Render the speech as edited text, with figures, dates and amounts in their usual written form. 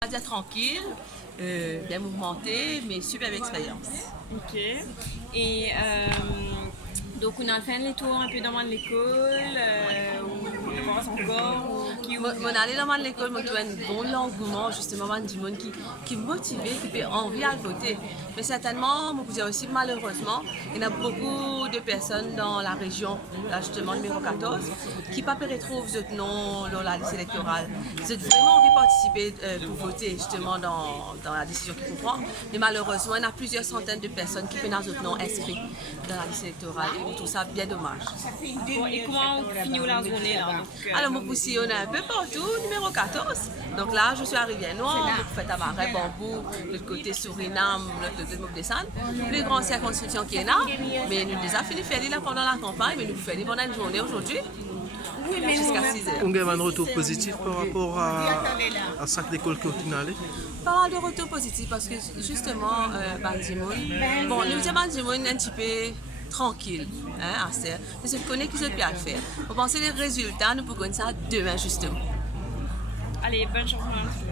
On va dire tranquille, bien mouvementé, mais superbe expérience. Ok. Et donc on a fait les tours un peu dans l'école, ou je pense encore, ou qui Mon allée dans l'école, je trouve un bon engouement, justement, du monde qui est motivé, qui a envie à voter. Mais certainement, je vous dire aussi, malheureusement, il y a beaucoup de personnes dans la région, là justement, numéro 14, qui ne retrouvent ce nom dans la liste électorale. Ils ont vraiment envie de participer pour voter, justement, dans la décision qu'ils vont prendre. Mais malheureusement, il y a plusieurs centaines de personnes qui peuvent avoir ce nom inscrit dans la liste électorale. Et je trouve ça bien dommage. Bon, et comment on finit la journée là? Alors, moi, aussi, on est un peu partout, numéro 14. Donc là, je suis à Rivière-Noire, vous faites à Marais, Bambou, de l'autre côté Suriname, de l'autre côté Mauritanie. Plus grande circonscription qui est là. Mais nous déjà fini faire là pendant la campagne, mais nous faisons pendant une journée aujourd'hui. Jusqu'à 6 heures. On a un retour positif par rapport à ça que l'école continue à aller. Pas mal de retours positifs parce que justement, Bandimoun, bon, nous disons Bandimoun un petit peu tranquille, hein, à faire. Mais je connais qu'ils ont bien à faire. On pense que les résultats, nous pouvons ça demain justement. Allez, bonne chance.